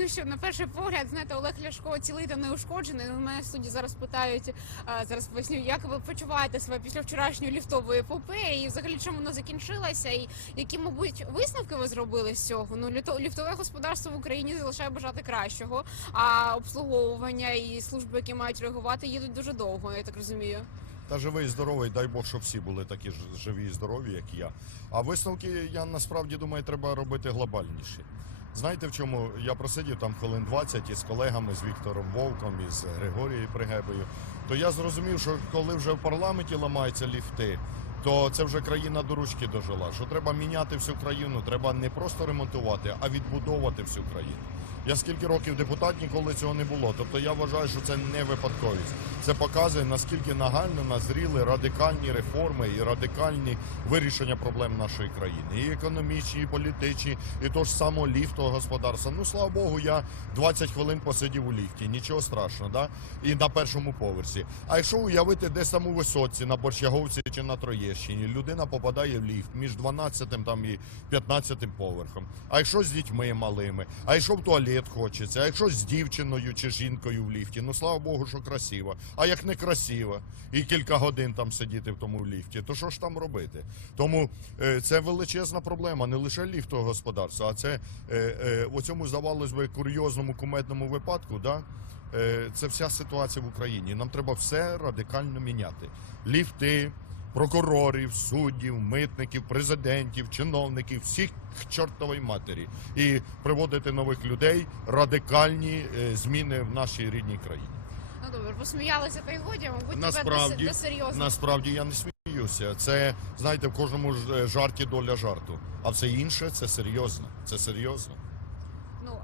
Ну що, на перший погляд, знаєте, Олег Ляшко цілий та неушкоджений. Ну, Мене студії зараз питають, зараз поясню, як ви почуваєте себе після вчорашньої ліфтової епопеї, і взагалі чому вона закінчилася, і які, мабуть, висновки ви зробили з цього? Ну, ліфтове господарство в Україні залишає бажати кращого, а обслуговування і служби, які мають реагувати, їдуть дуже довго, я так розумію. Та живий і здоровий, дай Бог, щоб всі були такі ж живі і здорові, як я. А висновки я насправді думаю, треба робити глобальніші. Знаєте, в чому я просидів там хвилин 20 із колегами, з Віктором Вовком, із Григорією Пригебою, то я зрозумів, що коли вже в парламенті ламаються ліфти, то це вже країна до ручки дожила. Що треба міняти всю країну, треба не просто ремонтувати, а відбудовувати всю країну. Я скільки років депутат ніколи цього не було. Тобто я вважаю, що це не випадковість. Це показує наскільки нагально назріли радикальні реформи і радикальні вирішення проблем нашої країни. І економічні, і політичні, і то ж само ліфтового господарства. Ну слава Богу, я 20 хвилин посидів у ліфті. Нічого страшного, да? І на першому поверсі. А якщо уявити десь там у висотці, на Борщаговці чи на Троєщині, людина попадає в ліфт між 12 там і 15 поверхом. А якщо з дітьми малими, а якщо в туалет хочеться, а якщо з дівчиною чи жінкою в ліфті, ну слава Богу, що красиво. А як не красиво, і кілька годин там сидіти в тому ліфті, то що ж там робити? Тому е, це величезна проблема, не лише ліфтового господарства, а це е, е, у цьому здавалось би курйозному кумедному випадку, да? Е, це вся ситуація в Україні. Нам треба все радикально міняти. Ліфти, прокурорів, суддів, митників, президентів, чиновників, всіх к чортовій матері, і приводити нових людей, радикальні е, зміни в нашій рідній країні. Ну добре, посміялися та й годі, мабуть, Насправді, тебе серйозно. насправді я не сміюся. Це знаєте, в кожному е, жарті доля жарту. А все інше це серйозно. Це серйозно.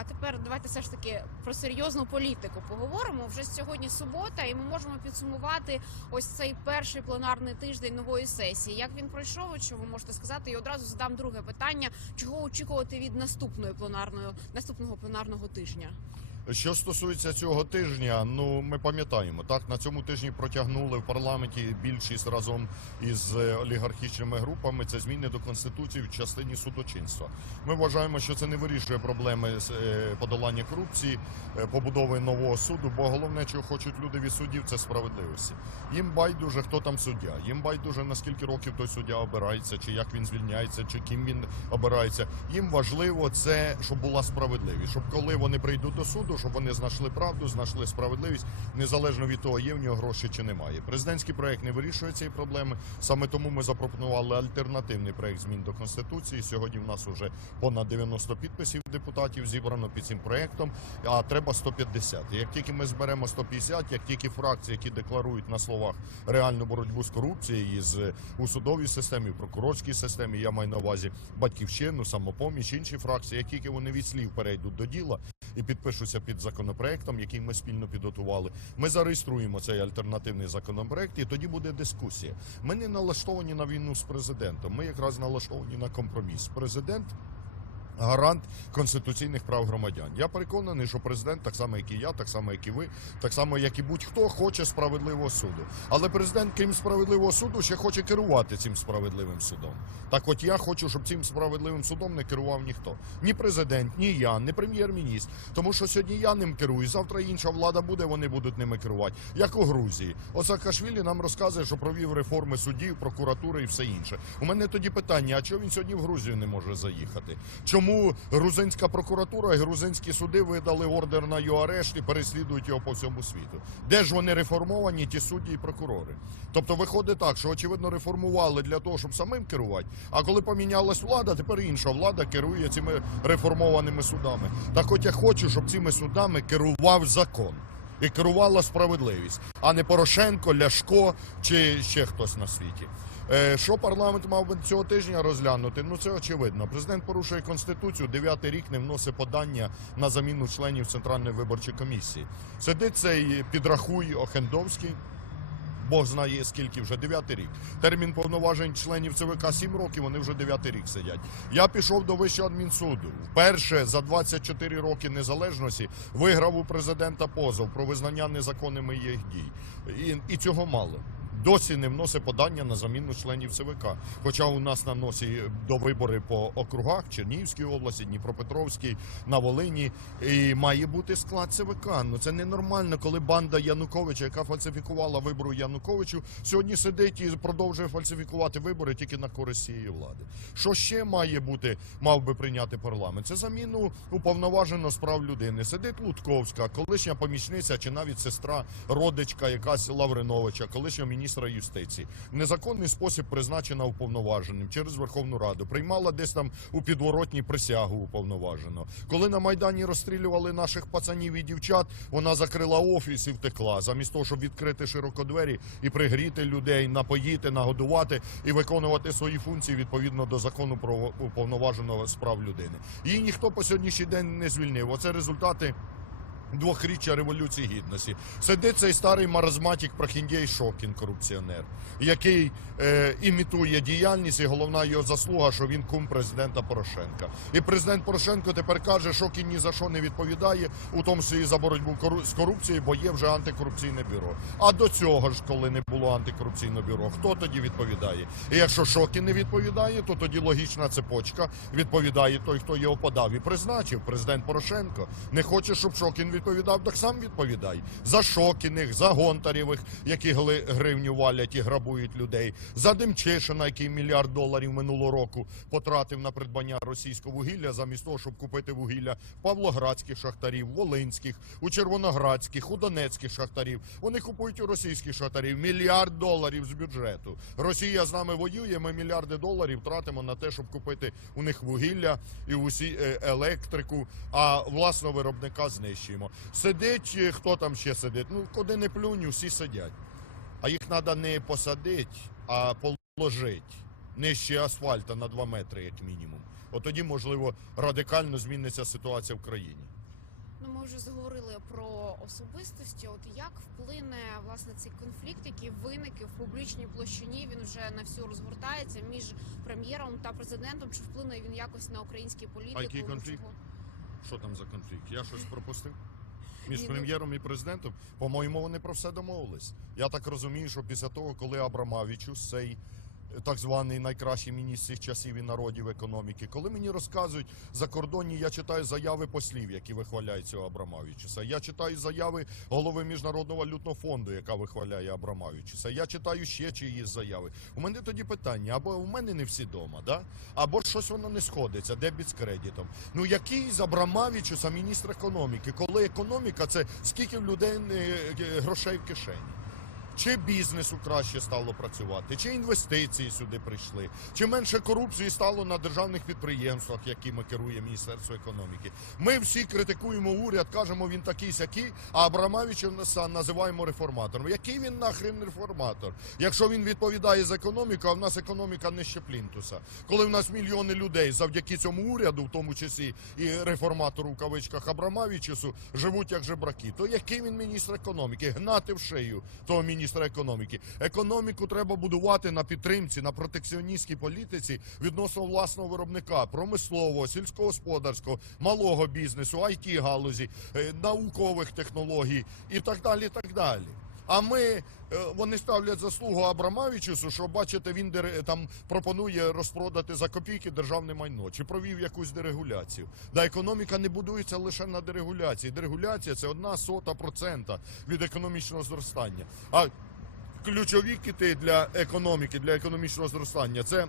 А тепер давайте все ж таки про серйозну політику поговоримо. Вже сьогодні субота, і ми можемо підсумувати ось цей перший пленарний тиждень нової сесії. Як він пройшов, що ви можете сказати? І одразу задам друге питання: чого очікувати від наступної пленарної наступного пленарного тижня? Що стосується цього тижня, ну ми пам'ятаємо, так на цьому тижні протягнули в парламенті більшість разом із е, олігархічними групами. Це зміни до конституції в частині судочинства. Ми вважаємо, що це не вирішує проблеми з е, подолання корупції, е, побудови нового суду. Бо головне, чого хочуть люди від суддів, це справедливості. Їм байдуже, хто там суддя. Їм байдуже на скільки років той суддя обирається, чи як він звільняється, чи ким він обирається. Їм важливо це, щоб була справедливість, щоб коли вони прийдуть до суду, щоб вони знайшли правду, знайшли справедливість, незалежно від того, є в нього гроші чи немає. Президентський проект не вирішує цієї проблеми. Саме тому ми запропонували альтернативний проект змін до конституції. Сьогодні в нас вже понад 90 підписів депутатів зібрано під цим проектом. А треба 150. І Як тільки ми зберемо 150, як тільки фракції, які декларують на словах реальну боротьбу з корупцією з у судовій системі, прокурорській системі, я маю на увазі батьківщину, самопоміч, інші фракції, як тільки вони від слів перейдуть до діла і підпишуться під законопроектом, який ми спільно підготували. Ми зареєструємо цей альтернативний законопроект, і тоді буде дискусія. Ми не налаштовані на війну з президентом. Ми якраз налаштовані на компроміс. Президент. Гарант конституційних прав громадян. Я переконаний, що президент, так само як і я, так само як і ви, так само як і будь-хто, хоче справедливого суду. Але президент, крім справедливого суду, ще хоче керувати цим справедливим судом. Так, от я хочу, щоб цим справедливим судом не керував ніхто. Ні президент, ні я, ні прем'єр-міністр. Тому що сьогодні я ним керую. Завтра інша влада буде, вони будуть ними керувати. Як у Грузії. Осаакашвілі нам розказує, що провів реформи судів, прокуратури і все інше. У мене тоді питання: а чого він сьогодні в Грузію не може заїхати? Чому грузинська прокуратура і грузинські суди видали ордер на його арешт і переслідують його по всьому світу? Де ж вони реформовані, ті судді і прокурори? Тобто виходить так, що очевидно реформували для того, щоб самим керувати. А коли помінялась влада, тепер інша влада керує цими реформованими судами. Так от я хочу, щоб цими судами керував закон. І керувала справедливість, а не Порошенко, Ляшко чи ще хтось на світі. Е, Що парламент мав би цього тижня розглянути? Ну це очевидно. Президент порушує конституцію. Дев'ятий рік не вносить подання на заміну членів центральної виборчої комісії. Сидить цей підрахуй Охендовський. Бог знає скільки вже дев'ятий рік. Термін повноважень членів ЦВК 7 років. Вони вже дев'ятий рік сидять. Я пішов до Вищого адмінсуду. Вперше за 24 роки незалежності виграв у президента позов про визнання незаконними їх дій. І, і цього мало. Досі не вносить подання на заміну членів ЦВК. Хоча у нас на носі до вибори по округах Чернігівській області, Дніпропетровській, на Волині, і має бути склад ЦВК. Ну це ненормально, коли банда Януковича, яка фальсифікувала вибору Януковичу, сьогодні сидить і продовжує фальсифікувати вибори тільки на користь цієї влади. Що ще має бути, мав би прийняти парламент? Це заміну уповноваженого з прав людини. Сидить Лутковська, колишня помічниця чи навіть сестра, родичка якась Лавриновича, колишнього міністра юстиції. В незаконний спосіб призначена уповноваженим через Верховну Раду. Приймала десь там у підворотні присягу уповноваженого. Коли на Майдані розстрілювали наших пацанів і дівчат, вона закрила офіс і втекла. Замість того, щоб відкрити широко двері і пригріти людей, напоїти, нагодувати і виконувати свої функції відповідно до закону про уповноваженого з прав людини. Її ніхто по сьогоднішній день не звільнив. Оце результати. Двохріччя революції гідності сидить цей старий маразматік Прохіндєй Шокін, корупціонер, який е, імітує діяльність, і головна його заслуга, що він кум президента Порошенка. І президент Порошенко тепер каже, що Шокін ні за що не відповідає, у тому числі за боротьбу з корупцією, бо є вже антикорупційне бюро. А до цього ж, коли не було антикорупційного бюро, хто тоді відповідає? І якщо Шокін не відповідає, то тоді логічна цепочка відповідає той, хто його подав і призначив. Президент Порошенко не хоче, щоб Шокін відповідав, так сам відповідай. За Шокіних, за Гонтарєвих, які гривню валять і грабують людей, за Демчишина, який мільярд доларів минулого року потратив на придбання російського вугілля, замість того, щоб купити вугілля павлоградських шахтарів, волинських, у червоноградських, у донецьких шахтарів. Вони купують у російських шахтарів мільярд доларів з бюджету. Росія з нами воює. Ми мільярди доларів тратимо на те, щоб купити у них вугілля і усі е, електрику, а власного виробника знищуємо. Сидить е, хто там ще сидить? Ну куди не плюнь, усі сидять. А їх треба не посадити, а положити нижче асфальта на 2 метри, як мінімум. От тоді, можливо, радикально зміниться ситуація в країні. Ну, ми вже заговорили про особистості. От як вплине власне цей конфлікт, який виник в публічній площині, він вже на всю розгортається між прем'єром та президентом. Чи вплине він якось на український політику? який Ну, конфлікт? Що там за конфлікт? Я щось пропустив? Між ну- прем'єром і президентом, по-моєму, вони про все домовились. Я так розумію, що після того, коли Абрамавічу цей так званий найкращий міністр всіх часів і народів економіки, коли мені розказують закордонні, я читаю заяви послів, які вихваляють цього Абрамавічуса. Я читаю заяви голови Міжнародного валютного фонду, яка вихваляє Абрамавічуса. Я читаю ще чиїсь заяви. У мене тоді питання: або у мене не всі дома, да? або щось воно не сходиться, дебіт з кредитом. Ну який з Абрамавічуса міністр економіки, коли економіка це скільки людей е, е, грошей в кишені? Чи бізнесу краще стало працювати, чи інвестиції сюди прийшли, чи менше корупції стало на державних підприємствах, якими керує Міністерство економіки. Ми всі критикуємо уряд, кажемо, він такий сякий, а Абрамавича називаємо реформатором. Який він нахрен реформатор? Якщо він відповідає за економіку, а в нас економіка нижче плінтуса. Коли в нас мільйони людей завдяки цьому уряду, в тому числі і реформатору в кавичках Абрамавічусу, живуть як жебраки, то який він міністр економіки? Гнати в шию того міністра економіки. Економіку треба будувати на підтримці, на протекціоністській політиці відносно власного виробника, промислового, сільськогосподарського, малого бізнесу, it галузі, е, наукових технологій і так далі. і так далі. А ми е, вони ставлять заслугу Абрамавічусу, що бачите, він там пропонує розпродати за копійки державне майно чи провів якусь дерегуляцію. Да, економіка не будується лише на дерегуляції. Дерегуляція це одна сота процента від економічного зростання. А ключові кити для економіки, для економічного зростання це.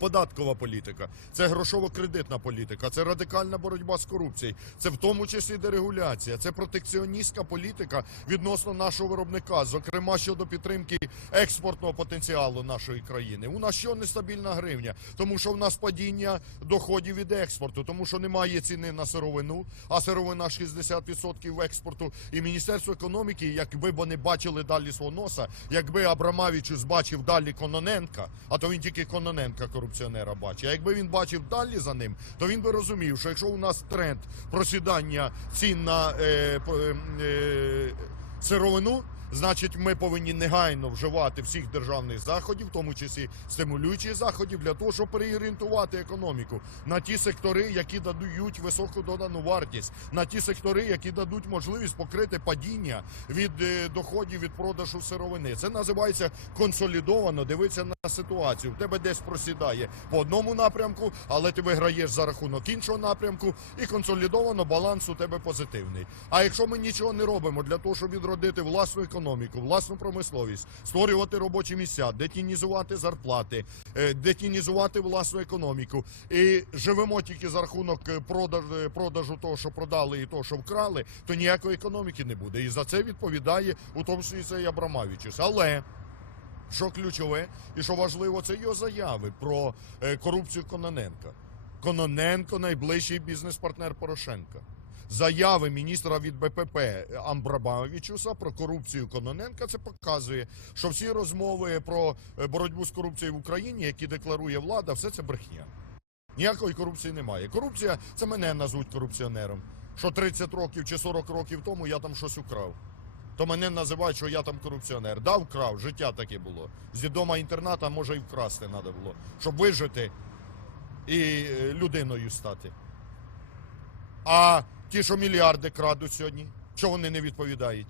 Податкова політика, це грошово-кредитна політика, це радикальна боротьба з корупцією, це в тому числі дерегуляція, це протекціоністська політика відносно нашого виробника, зокрема щодо підтримки експортного потенціалу нашої країни. У нас що нестабільна гривня, тому що в нас падіння доходів від експорту, тому що немає ціни на сировину, а сировина 60% експорту. І Міністерство економіки, якби вони бачили далі свого носа, якби Абрамавічус бачив далі Кононенка, а то він тільки Кононенка корупціонера бачить. А якби він бачив далі за ним, то він би розумів, що якщо у нас тренд просідання цін на е, е, е, сировину, Значить, ми повинні негайно вживати всіх державних заходів, в тому числі стимулюючих заходів, для того, щоб переорієнтувати економіку на ті сектори, які дають високу додану вартість, на ті сектори, які дадуть можливість покрити падіння від е, доходів від продажу сировини. Це називається консолідовано дивитися на ситуацію. В тебе десь просідає по одному напрямку, але ти виграєш за рахунок іншого напрямку, і консолідовано баланс у тебе позитивний. А якщо ми нічого не робимо для того, щоб відродити власну економіку, власну промисловість, створювати робочі місця, детінізувати зарплати, е, детінізувати власну економіку, і живемо тільки за рахунок е, продаж, е, продажу того, що продали, і того, що вкрали, то ніякої економіки не буде. І за це відповідає у тому числі цей Абрамавічус. Але що ключове і що важливо, це його заяви про корупцію Кононенка. Кононенко найближчий бізнес-партнер Порошенка. Заяви міністра від БПП Амбрабавічуса про корупцію Кононенка це показує, що всі розмови про е, боротьбу з корупцією в Україні, які декларує влада, все це брехня. Ніякої корупції немає. Корупція це мене назвуть корупціонером. Що 30 років чи 40 років тому я там щось украв. То мене називають, що я там корупціонер. Да, вкрав, життя таке було. З дідома інтерната може і вкрасти треба було, щоб вижити і е, людиною стати. А ті, що мільярди крадуть сьогодні, що вони не відповідають?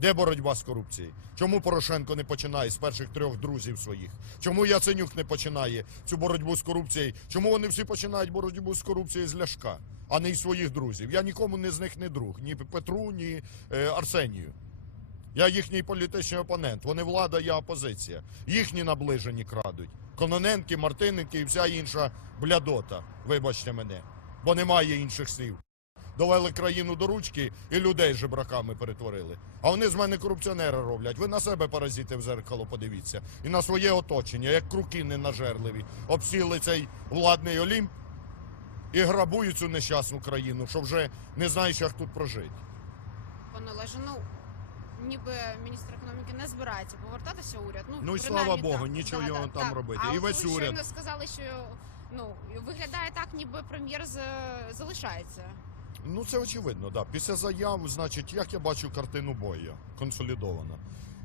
Де боротьба з корупцією? Чому Порошенко не починає з перших трьох друзів своїх? Чому Яценюк не починає цю боротьбу з корупцією? Чому вони всі починають боротьбу з корупцією з Ляшка, а не із своїх друзів? Я нікому не з них не друг, ні Петру, ні е, Арсенію. Я їхній політичний опонент. Вони влада, я опозиція. Їхні наближені крадуть. Кононенки, Мартиненки і вся інша блядота. Вибачте мене, бо немає інших слів. Довели країну до ручки і людей жебраками перетворили. А вони з мене корупціонера роблять. Ви на себе паразити в зеркало подивіться. І на своє оточення, як круки ненажерливі, обсіли цей владний олімп і грабують цю нещасну країну, що вже не знаєш, як тут прожити. Пане Олеже, ну ніби міністр економіки не збирається повертатися уряд. Ну, Ну і слава Богу, так. нічого Да, його так, там так. робити. А І весь ви уряд. щойно сказали, що ну виглядає так, ніби прем'єр за- залишається. Ну це очевидно, да. Після заяв, значить, як я бачу картину боя консолідована.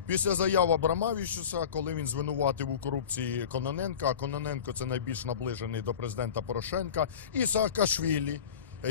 Після заяв Абрамавічуса, коли він звинуватив у корупції Кононенка, а Кононенко це найбільш наближений до президента Порошенка, і Саакашвілі,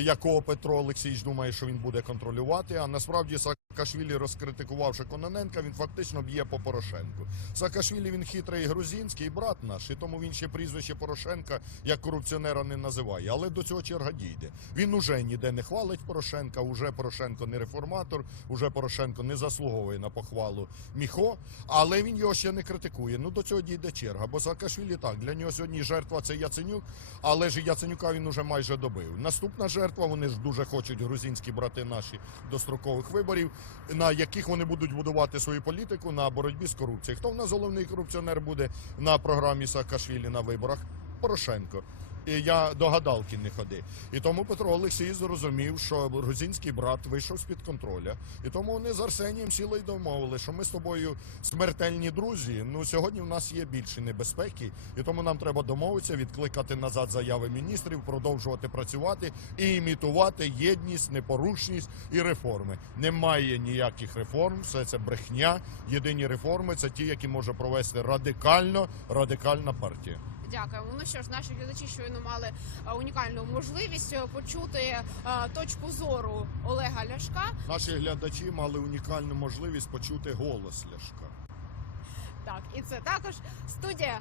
якого Петро Олексійович думає, що він буде контролювати. А насправді Саакашвілі, розкритикувавши Кононенка, він фактично б'є по Порошенку. Саакашвілі він хитрий грузинський брат наш, і тому він ще прізвище Порошенка як корупціонера не називає. Але до цього черга дійде. Він уже ніде не хвалить Порошенка. Уже Порошенко не реформатор, уже Порошенко не заслуговує на похвалу Міхо, але він його ще не критикує. Ну до цього дійде черга. Бо Саакашвілі так для нього сьогодні жертва це Яценюк, але ж Яценюка він уже майже добив. Наступна жертва. Вони ж дуже хочуть грузинські брати наші дострокових виборів, на яких вони будуть будувати свою політику на боротьбі з корупцією. Хто в нас головний корупціонер буде на програмі Саакашвілі на виборах? Порошенко. Я до гадалки не ходи. І тому Петро Олексій зрозумів, що грузинський брат вийшов з-під контроля. І тому вони з Арсенієм сіли й домовили, що ми з тобою смертельні друзі. Ну сьогодні в нас є більше небезпеки, і тому нам треба домовитися, відкликати назад заяви міністрів, продовжувати працювати і імітувати єдність, непорушність і реформи. Немає ніяких реформ, все це брехня. Єдині реформи це ті, які може провести радикально радикальна партія. Дякуємо. Ну що ж, наші глядачі щойно мали е, унікальну можливість е, почути е, точку зору Олега Ляшка. Наші глядачі мали унікальну можливість почути голос Ляшка. Так, і це також студія.